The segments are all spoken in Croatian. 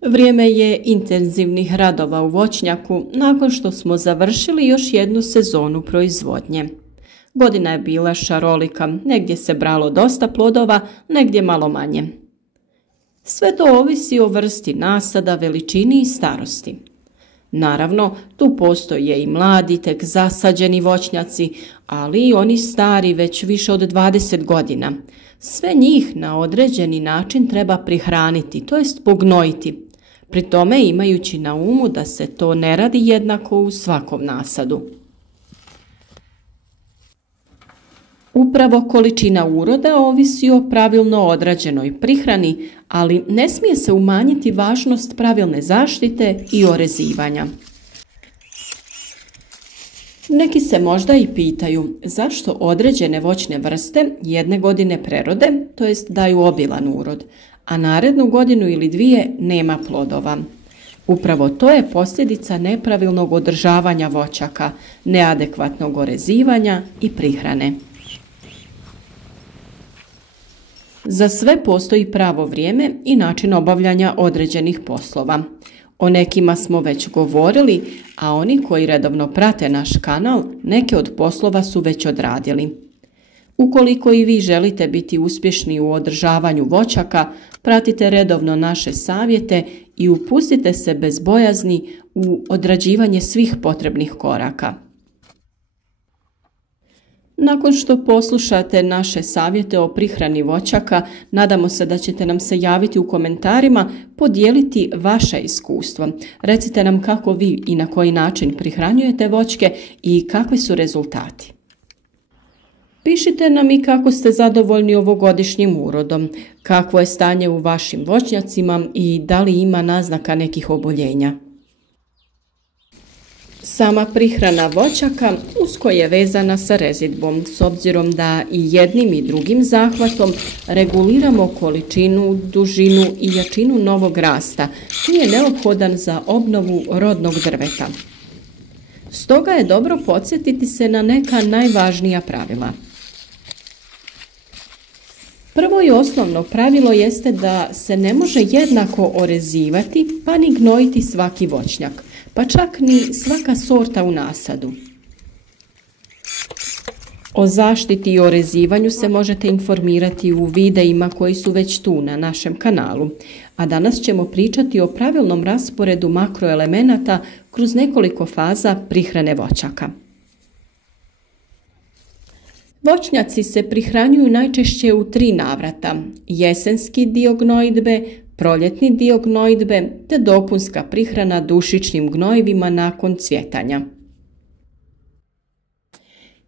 Vrijeme je intenzivnih radova u voćnjaku nakon što smo završili još jednu sezonu proizvodnje. Godina je bila šarolika, negdje se bralo dosta plodova, negdje malo manje. Sve to ovisi o vrsti nasada, veličini i starosti. Naravno, tu postoje i mladi, tek zasađeni voćnjaci, ali i oni stari već više od 20 godina. Sve njih na određeni način treba prihraniti, to jest pognojiti. Pri tome imajući na umu da se to ne radi jednako u svakom nasadu. Upravo količina uroda ovisi o pravilno odrađenoj prihrani, ali ne smije se umanjiti važnost pravilne zaštite i orezivanja. Neki se možda i pitaju zašto određene voćne vrste jedne godine prerode, to jest daju obilan urod, a narednu godinu ili dvije nema plodova. Upravo to je posljedica nepravilnog održavanja voćaka, neadekvatnog orezivanja i prihrane. Za sve postoji pravo vrijeme i način obavljanja određenih poslova. O nekima smo već govorili, a oni koji redovno prate naš kanal, neke od poslova su već odradili. Ukoliko i vi želite biti uspješni u održavanju voćaka, pratite redovno naše savjete i upustite se bez bojazni u odrađivanje svih potrebnih koraka. Nakon što poslušate naše savjete o prihrani voćaka, nadamo se da ćete nam se javiti u komentarima, podijeliti vaše iskustvo. Recite nam kako vi i na koji način prihranjujete voćke i kakvi su rezultati. Pišite nam i kako ste zadovoljni ovogodišnjim urodom, kakvo je stanje u vašim voćnjacima i da li ima naznaka nekih oboljenja. Sama prihrana voćaka usko je vezana sa rezidbom, s obzirom da i jednim i drugim zahvatom reguliramo količinu, dužinu i jačinu novog rasta koji je neophodan za obnovu rodnog drveta. Stoga je dobro podsjetiti se na neka najvažnija pravila. Prvo i osnovno pravilo jeste da se ne može jednako orezivati pa ni gnojiti svaki voćnjak, pa čak ni svaka sorta u nasadu. O zaštiti i orezivanju se možete informirati u videima koji su već tu na našem kanalu, a danas ćemo pričati o pravilnom rasporedu makroelemenata kroz nekoliko faza prihrane voćaka. Voćnjaci se prihranjuju najčešće u 3 navrata: jesenski dio gnojidbe, proljetni dio gnojidbe te dopunska prihrana dušičnim gnojivima nakon cvjetanja.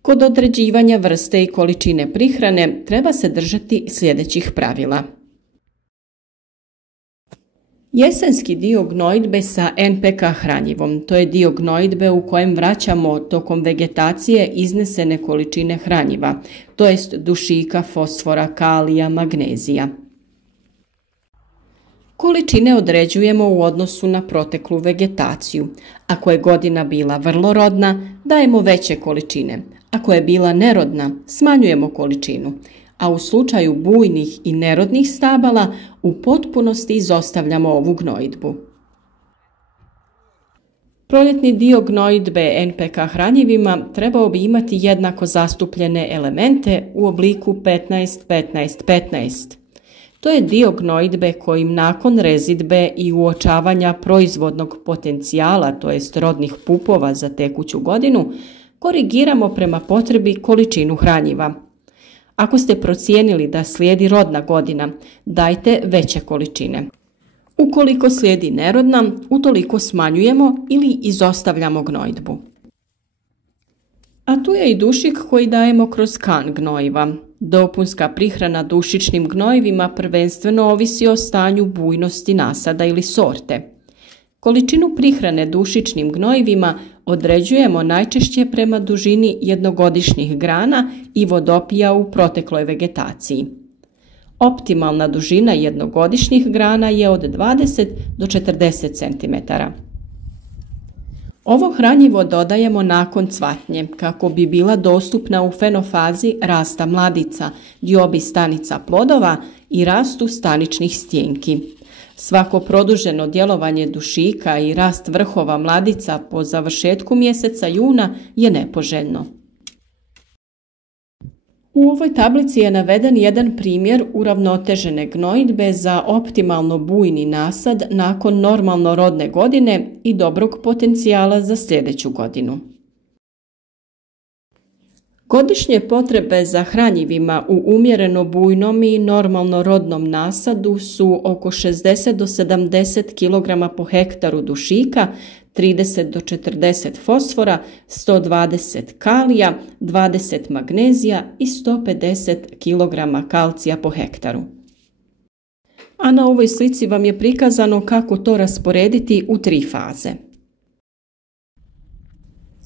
Kod određivanja vrste i količine prihrane treba se držati sljedećih pravila. Jesenski dio gnojidbe sa NPK hranjivom, to je dio gnojidbe u kojem vraćamo tokom vegetacije iznesene količine hranjiva, to jest dušika, fosfora, kalija, magnezija. Količine određujemo u odnosu na proteklu vegetaciju. Ako je godina bila vrlo rodna, dajemo veće količine. Ako je bila nerodna, smanjujemo količinu. A u slučaju bujnih i nerodnih stabala u potpunosti izostavljamo ovu gnojidbu. Proljetni dio gnojidbe NPK hranjivima trebao bi imati jednako zastupljene elemente u obliku 15-15-15. To je dio gnojidbe kojim nakon rezidbe i uočavanja proizvodnog potencijala, to jest rodnih pupova za tekuću godinu, korigiramo prema potrebi količinu hranjiva. Ako ste procijenili da slijedi rodna godina, dajte veće količine. Ukoliko slijedi nerodna, utoliko smanjujemo ili izostavljamo gnojidbu. A tu je i dušik koji dajemo kroz kan gnojiva. Dopunska prihrana dušičnim gnojivima prvenstveno ovisi o stanju bujnosti nasada ili sorte. Količinu prihrane dušičnim gnojivima određujemo najčešće prema dužini jednogodišnjih grana i vodopija u protekloj vegetaciji. Optimalna dužina jednogodišnjih grana je od 20 do 40 cm. Ovo hranjivo dodajemo nakon cvatnje kako bi bila dostupna u fenofazi rasta mladica, diobi stanica plodova i rastu staničnih stjenki. Svako produženo djelovanje dušika i rast vrhova mladica po završetku mjeseca juna je nepoželjno. U ovoj tablici je naveden jedan primjer uravnotežene gnojidbe za optimalno bujni nasad nakon normalno rodne godine i dobrog potencijala za sljedeću godinu. Godišnje potrebe za hranjivima u umjereno bujnom i normalno rodnom nasadu su oko 60 do 70 kg po hektaru dušika, 30 do 40 fosfora, 120 kalija, 20 magnezija i 150 kg kalcija po hektaru. A na ovoj slici vam je prikazano kako to rasporediti u 3 faze.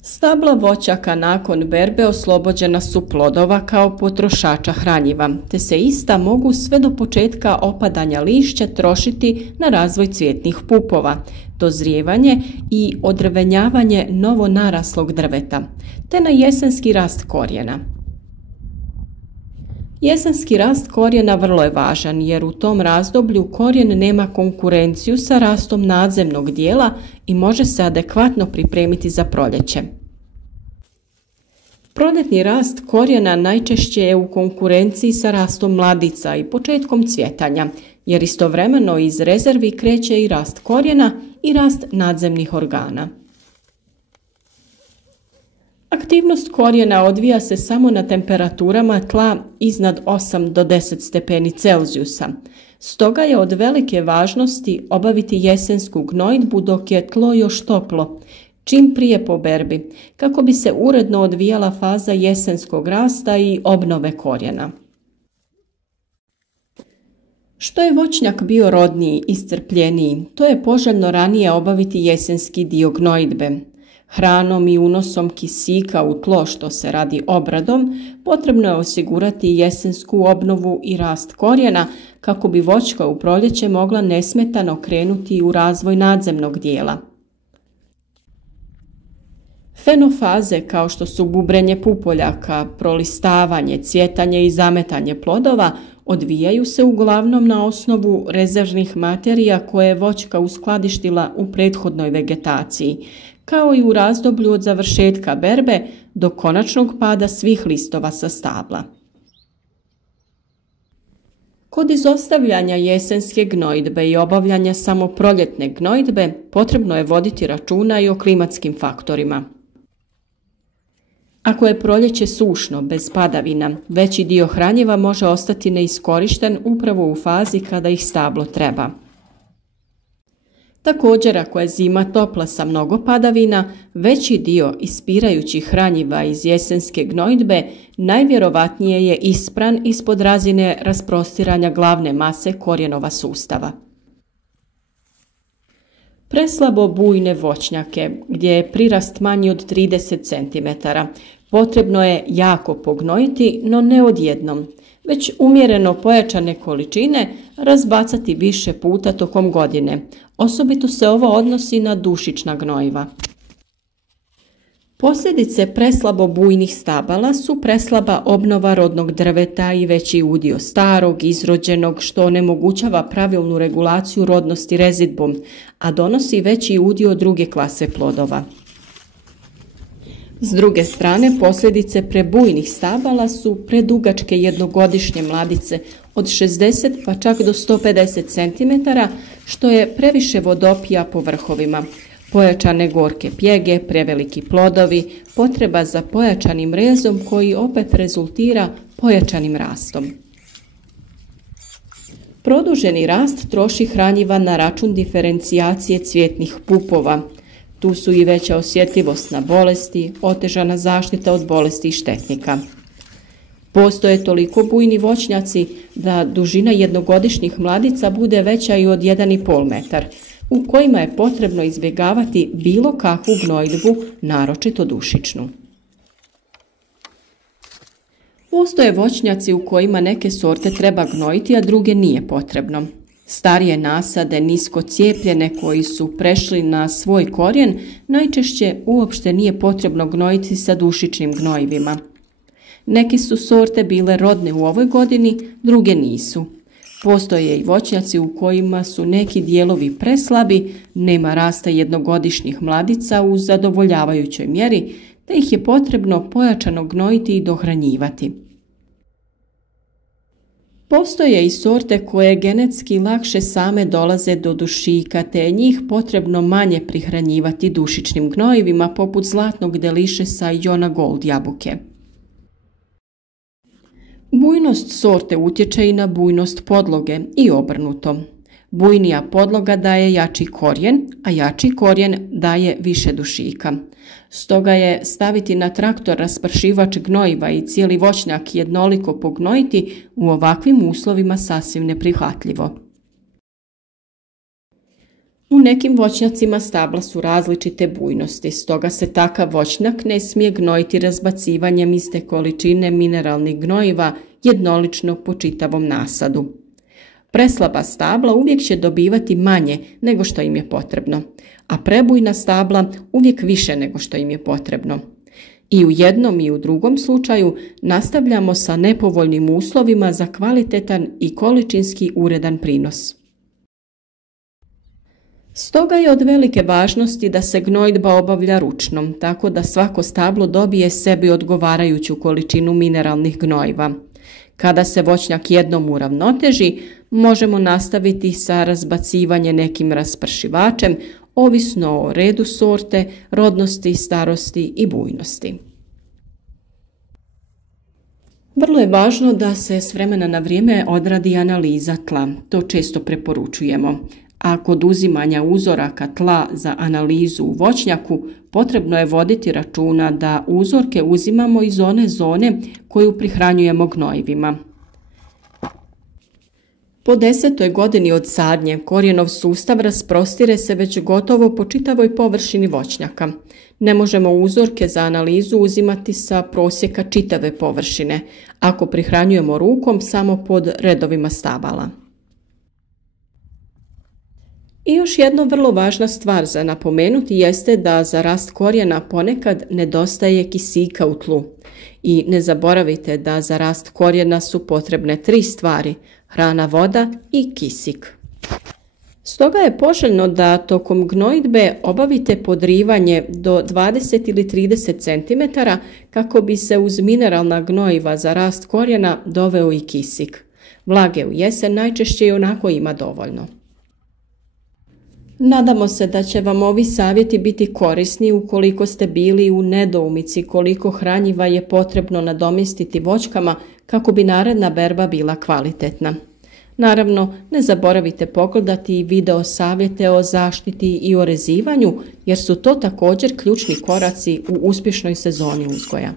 Stabla voćaka nakon berbe oslobođena su plodova kao potrošača hranjiva, te se ista mogu sve do početka opadanja lišća trošiti na razvoj cvjetnih pupova, dozrijevanje i odrvenjavanje novo naraslog drveta, te na jesenski rast korijena. Jesenski rast korijena vrlo je važan jer u tom razdoblju korijen nema konkurenciju sa rastom nadzemnog dijela i može se adekvatno pripremiti za proljeće. Proljetni rast korijena najčešće je u konkurenciji sa rastom mladica i početkom cvjetanja, jer istovremeno iz rezervi kreće i rast korijena i rast nadzemnih organa. Aktivnost korijena odvija se samo na temperaturama tla iznad 8 do 10 stepeni Celzijusa. Stoga je od velike važnosti obaviti jesensku gnojidbu dok je tlo još toplo, čim prije po berbi, kako bi se uredno odvijala faza jesenskog rasta i obnove korijena. Što je voćnjak bio rodniji, iscrpljeniji, to je poželjno ranije obaviti jesenski dio gnojidbe. Hranom i unosom kisika u tlo, što se radi obradom, potrebno je osigurati jesensku obnovu i rast korijena kako bi voćka u proljeće mogla nesmetano krenuti u razvoj nadzemnog dijela. Fenofaze kao što su bubrenje pupoljaka, prolistavanje, cvjetanje i zametanje plodova odvijaju se uglavnom na osnovu rezervnih materija koje je voćka uskladištila u prethodnoj vegetaciji, kao i u razdoblju od završetka berbe do konačnog pada svih listova sa stabla. Kod izostavljanja jesenske gnojidbe i obavljanja samo proljetne gnojidbe potrebno je voditi računa i o klimatskim faktorima. Ako je proljeće sušno, bez padavina, veći dio hranjiva može ostati neiskorišten upravo u fazi kada ih stablo treba. Također, ako je zima topla sa mnogo padavina, veći dio ispirajućih hranjiva iz jesenske gnojidbe najvjerovatnije je ispran ispod razine rasprostiranja glavne mase korijenova sustava. Preslabo bujne voćnjake, gdje je prirast manji od 30 cm, potrebno je jako pognojiti, no ne odjednom, već umjereno pojačane količine razbacati više puta tokom godine. Osobito se ovo odnosi na dušična gnojiva. Posljedice preslabo bujnih stabala su preslaba obnova rodnog drveta i veći udio starog, izrođenog, što onemogućava pravilnu regulaciju rodnosti rezidbom, a donosi veći udio druge klase plodova. S druge strane, posljedice prebujnih stabala su predugačke jednogodišnje mladice od 60 pa čak do 150 cm, što je previše vodopija po vrhovima, pojačane gorke pjege, preveliki plodovi, potreba za pojačanim rezom koji opet rezultira pojačanim rastom. Produženi rast troši hranjiva na račun diferencijacije cvjetnih pupova. Tu su i veća osjetljivost na bolesti, otežana zaštita od bolesti i štetnika. Postoje toliko bujni voćnjaci da dužina jednogodišnjih mladica bude veća i od 1,5 metar, u kojima je potrebno izbjegavati bilo kakvu gnojidbu, naročito dušičnu. Postoje voćnjaci u kojima neke sorte treba gnojiti, a druge nije potrebno. Starije nasade, nisko cijepljene koji su prešli na svoj korijen, najčešće uopšte nije potrebno gnojiti sa dušičnim gnojivima. Neke su sorte bile rodne u ovoj godini, druge nisu. Postoje i voćnjaci u kojima su neki dijelovi preslabi, nema rasta jednogodišnjih mladica u zadovoljavajućoj mjeri, te ih je potrebno pojačano gnojiti i dohranjivati. Postoje i sorte koje genetski lakše same dolaze do dušika, te je njih potrebno manje prihranjivati dušičnim gnojivima poput zlatnog delišesa i Jona Gold jabuke. Bujnost sorte utječe i na bujnost podloge i obrnuto. Bujnija podloga daje jači korijen, a jači korijen daje više dušika. Stoga je staviti na traktor raspršivač gnojiva i cijeli voćnjak jednoliko pognojiti u ovakvim uslovima sasvim neprihvatljivo. U nekim voćnjacima stabla su različite bujnosti, stoga se takav voćnjak ne smije gnojiti razbacivanjem iste količine mineralnih gnojiva jednolično po čitavom nasadu. Preslaba stabla uvijek će dobivati manje nego što im je potrebno, a prebujna stabla uvijek više nego što im je potrebno. I u jednom i u drugom slučaju nastavljamo sa nepovoljnim uslovima za kvalitetan i količinski uredan prinos. Stoga je od velike važnosti da se gnojidba obavlja ručno, tako da svako stablo dobije sebi odgovarajuću količinu mineralnih gnojiva. Kada se voćnjak jednom uravnoteži, možemo nastaviti sa razbacivanjem nekim raspršivačem, ovisno o redu sorte, rodnosti, starosti i bujnosti. Vrlo je važno da se s vremena na vrijeme odradi analiza tla, to često preporučujemo. A kod uzimanja uzoraka tla za analizu u voćnjaku potrebno je voditi računa da uzorke uzimamo iz one zone koju prihranjujemo gnojivima. Po 10. godini od sadnje korijenov sustav rasprostire se već gotovo po čitavoj površini voćnjaka. Ne možemo uzorke za analizu uzimati sa prosjeka čitave površine, ako prihranjujemo rukom samo pod redovima stabala. I još jedna vrlo važna stvar za napomenuti jeste da za rast korijena ponekad nedostaje kisika u tlu. I ne zaboravite da za rast korijena su potrebne 3 stvari: hrana, voda i kisik. Stoga je poželjno da tokom gnojidbe obavite podrivanje do 20 ili 30 cm kako bi se uz mineralna gnojiva za rast korijena doveo i kisik. Vlage u jesen najčešće i onako ima dovoljno. Nadamo se da će vam ovi savjeti biti korisni ukoliko ste bili u nedoumici koliko hranjiva je potrebno nadomjestiti voćkama kako bi naredna berba bila kvalitetna. Naravno, ne zaboravite pogledati i video savjete o zaštiti i o rezivanju, jer su to također ključni koraci u uspješnoj sezoni uzgoja.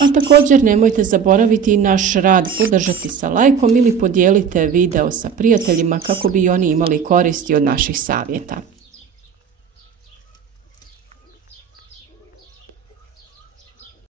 A također nemojte zaboraviti i naš rad podržati sa lajkom ili podijelite video sa prijateljima kako bi oni imali koristi od naših savjeta.